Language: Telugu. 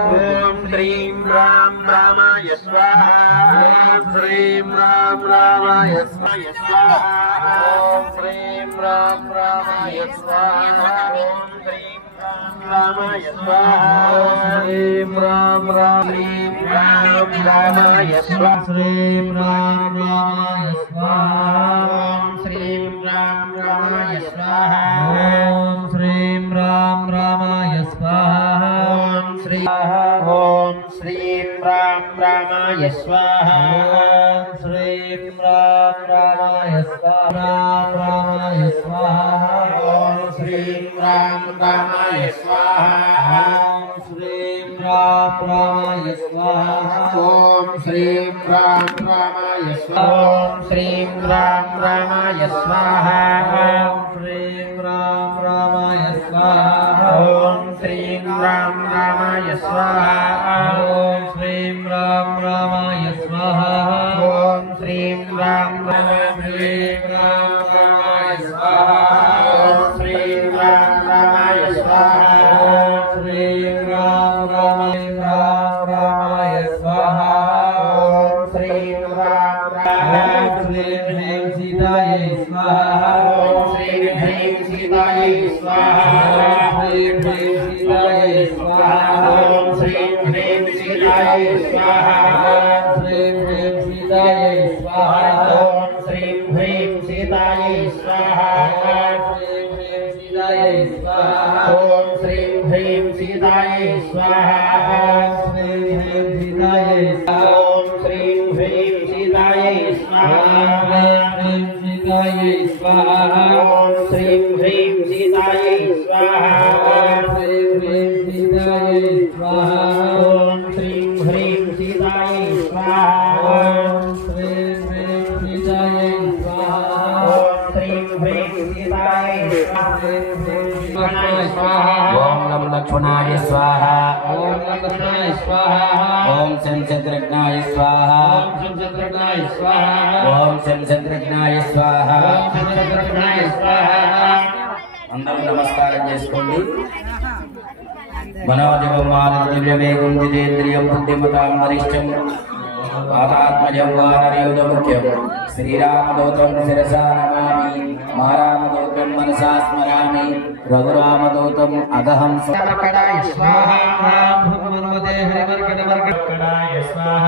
ओम श्रीं राम रामाय स्वाहा। ओम श्रीं राम रामाय स्वाहा। ओम श्रीं राम रामाय स्वाहा। ओम श्रीं राम रामाय स्वाहा। ओम श्रीं राम रामाय स्वाहा। श्रीं राम रामाय स्वाहा। ओम श्रीं राम रामाय स्वाहा। ओम श्रीं राम रामाय स्वाहा। ओम श्रीं राम रामाय स्वाहा। ओम श्रीं राम रामाय स्वाहा। रामाय स्वाहा। ओम श्रीं राम रामाय स्वाहा। ओम श्रीं राम रामाय स्वाहा। ओम श्रीं राम रामाय स्वाहा। ओम श्रीं राम रामाय स्वाहा। ओम श्रीं राम रामाय स्वाहा। ओम श्रीं राम रामाय स्वाहा। ओम श्रीं राम रामाय स्वाहा। ओम श्रीं राम रामाय स्वाहा। ओम श्रीं राम रामाय स्वाहा। ओम श्रीं राम रामाय स्वाहा। ओम श्रीं राम ह्रीं सीताय स्वाहा। ओम श्रीं ह्रीं सीताय स्वाहा। ओम श्रीं सीताय स्वाहा। ओम श्रीं ह्रीं सीताय स्वाहा। ओम श्रीं ह्रीं सीताय स्वाहा। ओम श्रीं ह्रीं सीताय स्वाहा। ओम श्रीं ह्रीं सीताय स्वाहा। ओम श्रीं ह्रीं सीताय स्वाहा। ओम श्रीं ह्रीं सीताय स्वाहा। ओम श्रीं ह्रीं सीताय स्वाहा। ओम श्रीं ह्रीं सीताय स्वाहा। ओम श्रीं ह्रीं सीताय स्वाहा। ओम श्रीं ह्रीं सीताय स्वाहा। ओम श्रीं ह्रीं सीताय स्वाहा। ओम नमः लक्ष्मणाय स्वाहा। ओम नमः लक्ष्मणाय स्वाहा। ओम शं शत्रुघ्नाय स्वाहा। ओम शं शत्रुघ्नाय स्वाहा। ओम शं शत्रुघ्नाय स्वाहा। ओम शं शत्रुघ्नाय स्वाहा। అందరూ నమస్కారం చేసుకోండి. మనోజవం మానవ్యవేగం జితేంద్రియం బుద్ధిమతాం వరిష్టం ఆత్మజం వానరయోధముఖ్యం శ్రీరామదూతం శిరసా నమామి. మారామదూతం మనసా స్మరామి. రఘురామదూతం అగహం స్వాహా. హరివర్గడాయ స్వాహా.